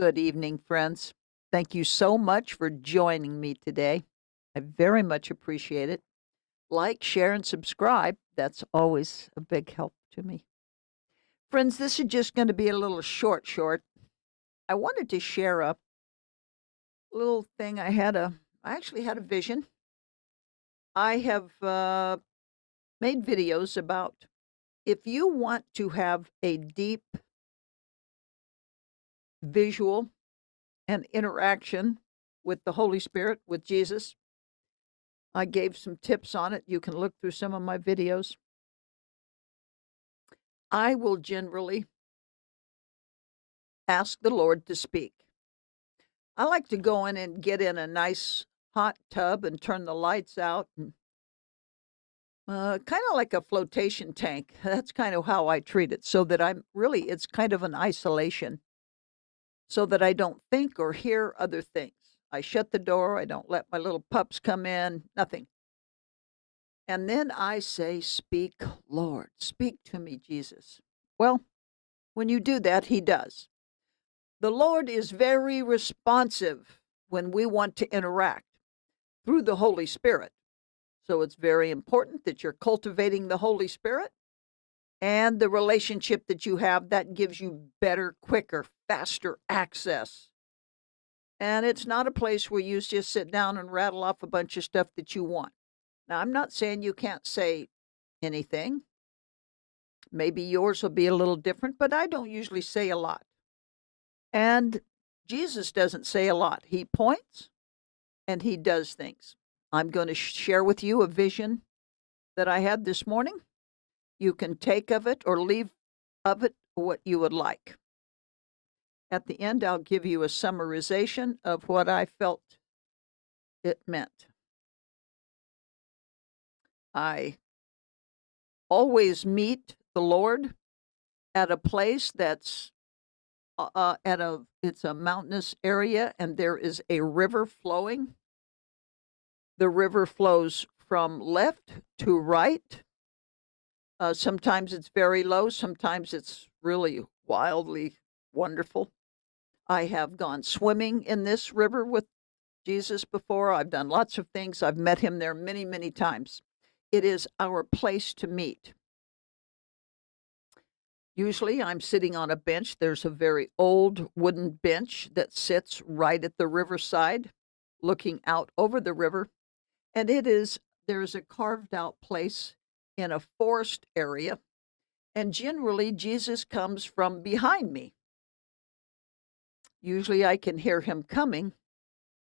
Good evening, friends. Thank you so much for joining me today. I very much appreciate it. Like, share, and subscribe. That's always a big help to me. Friends, this is just going to be a little short. I wanted to share a little thing. I actually had a vision. I have made videos about if you want to have a deep visual and interaction with the Holy Spirit, with Jesus. I gave some tips on it. You can look through some of my videos. I will generally ask the Lord to speak. I like to go in and get in a nice hot tub and turn the lights out and kind of like a flotation tank. That's kind of how I treat it, so that it's kind of an isolation, so that I don't think or hear other things. I shut the door. I don't let my little pups come in, nothing. And then I say, "Speak, Lord. Speak to me, Jesus." Well, when you do that, he does. The Lord is very responsive when we want to interact through the Holy Spirit. So it's very important that you're cultivating the Holy Spirit, and the relationship that you have that gives you better, quicker, faster access. And it's not a place where you just sit down and rattle off a bunch of stuff that you want. Now, I'm not saying you can't say anything. Maybe yours will be a little different, but I don't usually say a lot. And Jesus doesn't say a lot. He points and he does things. I'm going to share with you a vision that I had this morning. You can take of it or leave of it what you would like. At the end, I'll give you a summarization of what I felt it meant. I always meet the Lord at a place that's it's a mountainous area, and there is a river flowing. The river flows from left to right. Sometimes it's very low, sometimes it's really wildly wonderful. I have gone swimming in this river with Jesus before. I've done lots of things. I've met him there many, many times. It is our place to meet. Usually I'm sitting on a bench. There's a very old wooden bench that sits right at the riverside, looking out over the river. And there's a carved out place in a forest area. And generally, Jesus comes from behind me. Usually I can hear him coming,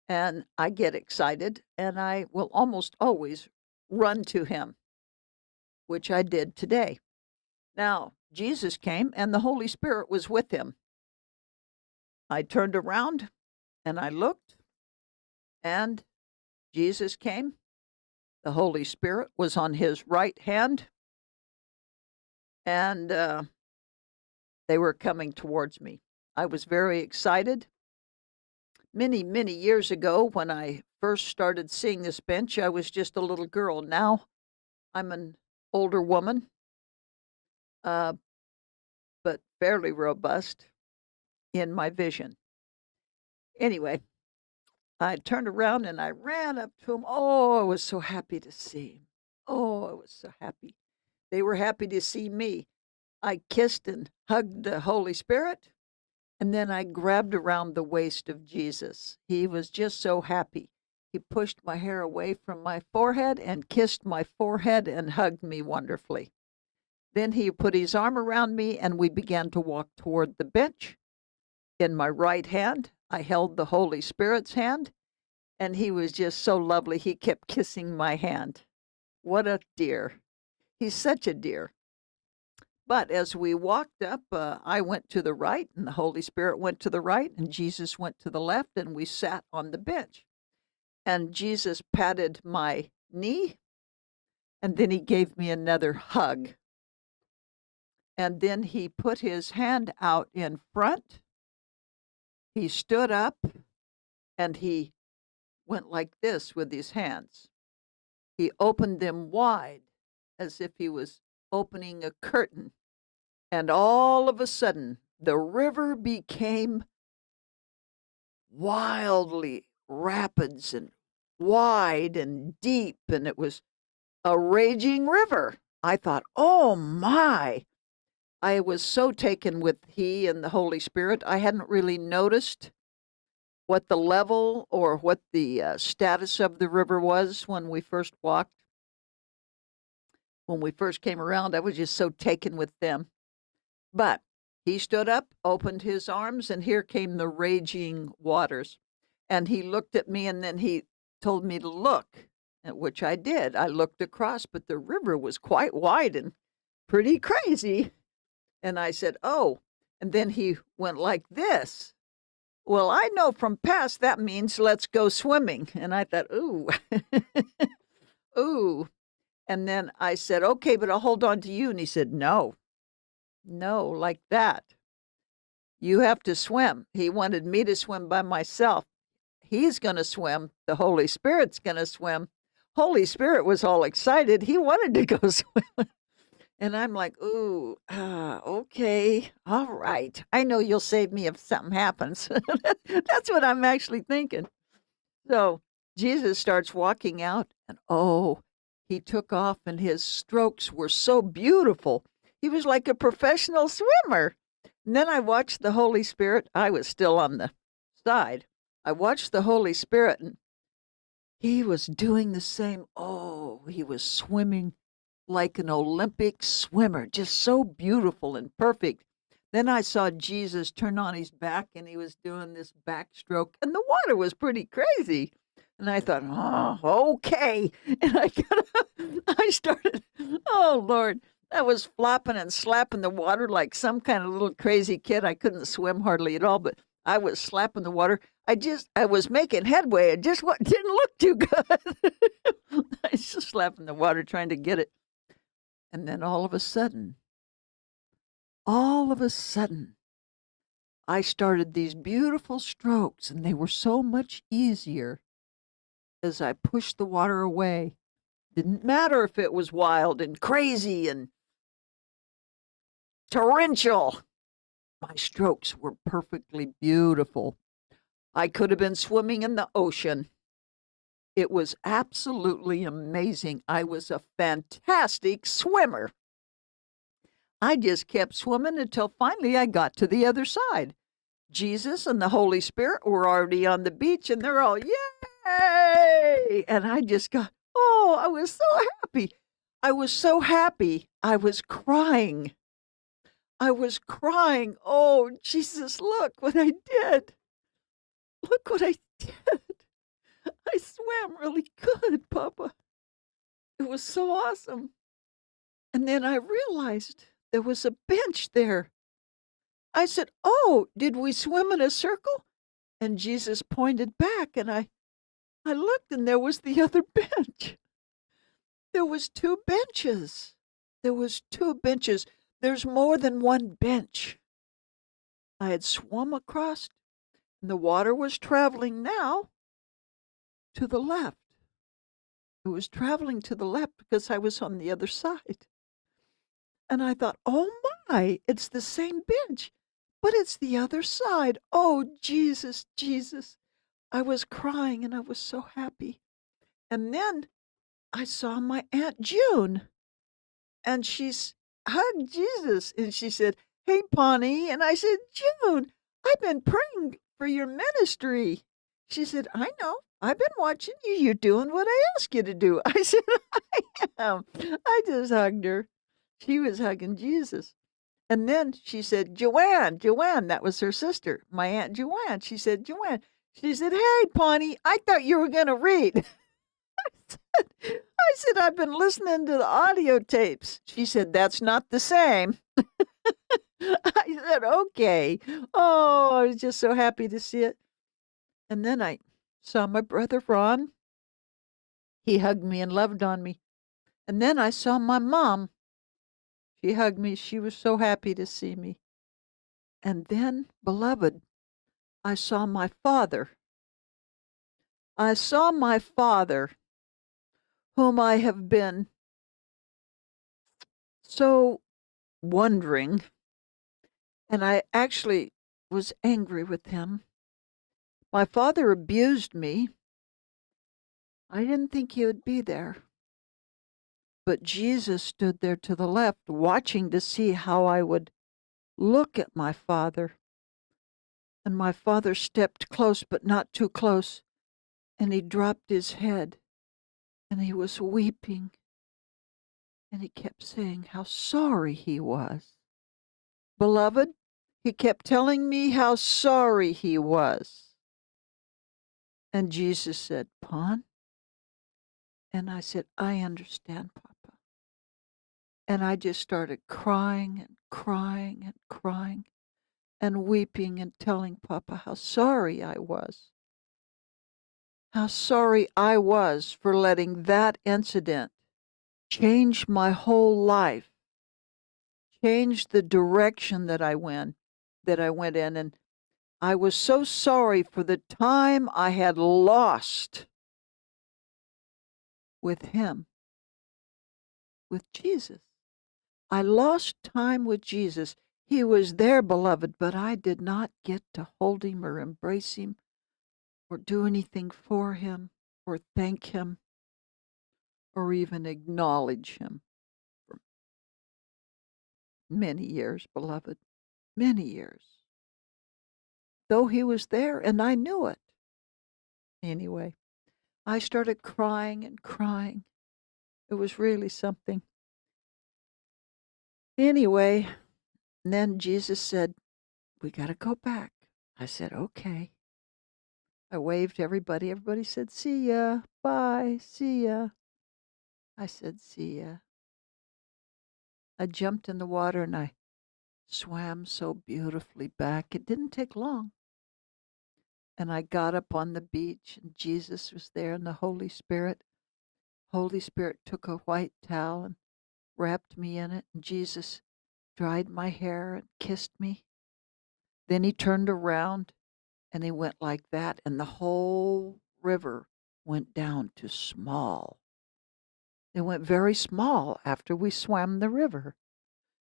and I get excited, and I will almost always run to him, which I did today. Now, Jesus came, and the Holy Spirit was with him. I turned around, and I looked, and Jesus came. The Holy Spirit was on his right hand, and they were coming towards me. I was very excited. Many, many years ago, when I first started seeing this bench, I was just a little girl. Now I'm an older woman, uh, but fairly robust in my vision. Anyway, I turned around and I ran up to him. Oh, I was so happy to see him. Oh, I was so happy. They were happy to see me. I kissed and hugged the Holy Spirit, and then I grabbed around the waist of Jesus. He was just so happy. He pushed my hair away from my forehead and kissed my forehead and hugged me wonderfully. Then he put his arm around me, and we began to walk toward the bench. In my right hand, I held the Holy Spirit's hand, and he was just so lovely. He kept kissing my hand. What a dear. He's such a dear. But as we walked up, I went to the right, and the Holy Spirit went to the right, and Jesus went to the left, and we sat on the bench. And Jesus patted my knee, and then he gave me another hug. And then he put his hand out in front. He stood up, and he went like this with his hands. He opened them wide as if he was opening a curtain. And all of a sudden, the river became wildly rapids and wide and deep, and it was a raging river. I thought, oh my. I was so taken with He and the Holy Spirit, I hadn't really noticed what the level or what the status of the river was when we first walked. When we first came around, I was just so taken with them. But he stood up, opened his arms, and here came the raging waters. And he looked at me, and then he told me to look, which I did. I looked across, but the river was quite wide and pretty crazy. And I said, oh. And then he went like this. Well, I know from past that means let's go swimming. And I thought, ooh, ooh. And then I said, okay, but I'll hold on to you. And he said, no, no, like that. You have to swim. He wanted me to swim by myself. He's going to swim. The Holy Spirit's going to swim. Holy Spirit was all excited. He wanted to go swim. And I'm like, ooh, okay, all right. I know you'll save me if something happens. That's what I'm actually thinking. So Jesus starts walking out, and oh, he took off, and his strokes were so beautiful. He was like a professional swimmer. And then I watched the Holy Spirit. I was still on the side. I watched the Holy Spirit, and he was doing the same. Oh, he was swimming like an Olympic swimmer, just so beautiful and perfect. Then I saw Jesus turn on his back, and he was doing this backstroke, and the water was pretty crazy. And I thought, oh, okay. And I started, oh, Lord, I was flopping and slapping the water like some kind of little crazy kid. I couldn't swim hardly at all, but I was slapping the water. I was making headway. It just didn't look too good. I was just slapping the water, trying to get it. And then all of a sudden, I started these beautiful strokes, and they were so much easier as I pushed the water away. Didn't matter if it was wild and crazy and torrential. My strokes were perfectly beautiful. I could have been swimming in the ocean. It was absolutely amazing. I was a fantastic swimmer. I just kept swimming until finally I got to the other side. Jesus and the Holy Spirit were already on the beach, and they're all, yay! And I just got, oh, I was so happy. I was so happy. I was crying. I was crying. Oh, Jesus, look what I did. Look what I did. I swam really good, Papa. It was so awesome. And then I realized there was a bench there. I said, oh, did we swim in a circle? And Jesus pointed back, and I looked, and there was the other bench. There was two benches. There was two benches. There's more than one bench. I had swum across, and the water was traveling now to the left. It was traveling to the left because I was on the other side. And I thought, oh my, it's the same bench, but it's the other side. Oh, Jesus, Jesus. I was crying, and I was so happy. And then I saw my Aunt June, and she's hugged Jesus, and she said, hey, Pawnee. And I said, June, I've been praying for your ministry. She said, I know. I've been watching you. You're doing what I asked you to do. I said, I am. I just hugged her. She was hugging Jesus. And then she said, Joanne, that was her sister, my Aunt Joanne. She said, Joanne, she said, hey, Pawnee, I thought you were going to read. I said, I've been listening to the audio tapes. She said, that's not the same. I said, okay. Oh, I was just so happy to see it. And then I saw my brother Ron. He hugged me and loved on me. And then I saw my mom. She hugged me. She was so happy to see me. And then, beloved, I saw my father. I saw my father, whom I have been so wondering, and I actually was angry with him My father abused me. I didn't think he would be there. But Jesus stood there to the left, watching to see how I would look at my father. And my father stepped close, but not too close. And he dropped his head. And he was weeping. And he kept saying how sorry he was. Beloved, he kept telling me how sorry he was. And Jesus said, Pon? And I said, I understand, Papa. And I just started crying and crying and crying and weeping and telling Papa how sorry I was. How sorry I was for letting that incident change my whole life, change the direction that I went in. And I was so sorry for the time I had lost with him, with Jesus. I lost time with Jesus. He was there, beloved, but I did not get to hold him or embrace him or do anything for him or thank him or even acknowledge him for many years, beloved, many years. Though he was there and I knew it. Anyway, I started crying and crying. It was really something. Anyway, and then Jesus said, we got to go back. I said, okay. I waved to everybody. Everybody said, see ya, bye, see ya. I said, see ya. I jumped in the water and I swam so beautifully back. It didn't take long. And I got up on the beach and Jesus was there and the Holy Spirit. Holy Spirit took a white towel and wrapped me in it. And Jesus dried my hair and kissed me. Then he turned around and he went like that. And the whole river went down to small. It went very small after we swam the river.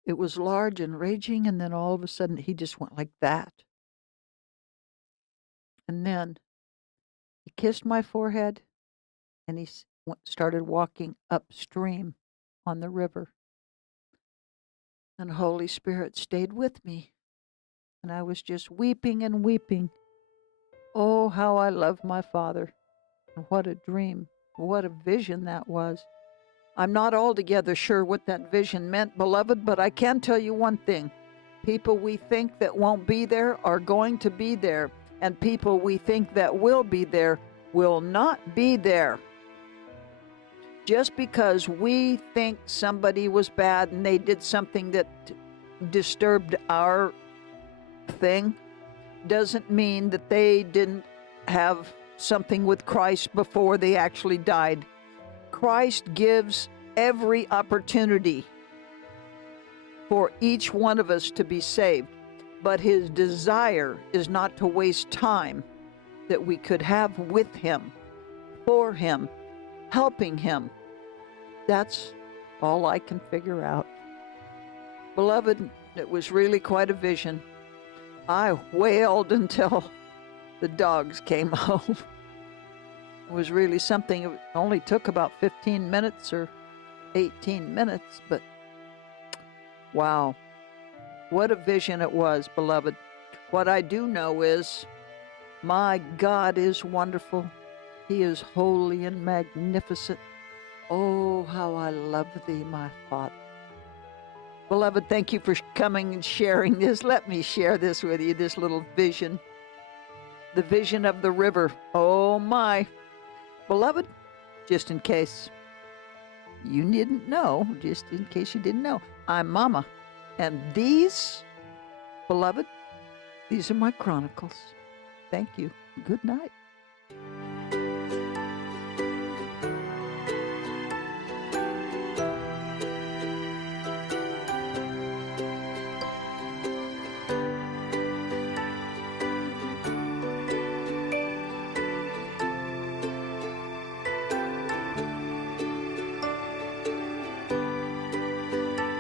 It was large and raging, and then all of a sudden he just went like that. And then he kissed my forehead, and he started walking upstream on the river. And Holy Spirit stayed with me, and I was just weeping and weeping. Oh, how I love my Father. And what a dream, what a vision that was. I'm not altogether sure what that vision meant, beloved, but I can tell you one thing. People we think that won't be there are going to be there, and people we think that will be there will not be there. Just because we think somebody was bad and they did something that disturbed our thing doesn't mean that they didn't have something with Christ before they actually died. Christ gives every opportunity for each one of us to be saved, but his desire is not to waste time that we could have with him, for him, helping him. That's all I can figure out. Beloved, it was really quite a vision. I wailed until the dogs came home. It was really something. It only took about 15 minutes or 18 minutes, but wow, what a vision it was, beloved. What I do know is my God is wonderful. He is holy and magnificent. Oh, how I love thee, my Father. Beloved, thank you for coming and sharing this. Let me share this with you, this little vision. The vision of the river. Oh, my. Beloved, just in case you didn't know, just in case you didn't know, I'm Mama. And these, beloved, these are my chronicles. Thank you. Good night.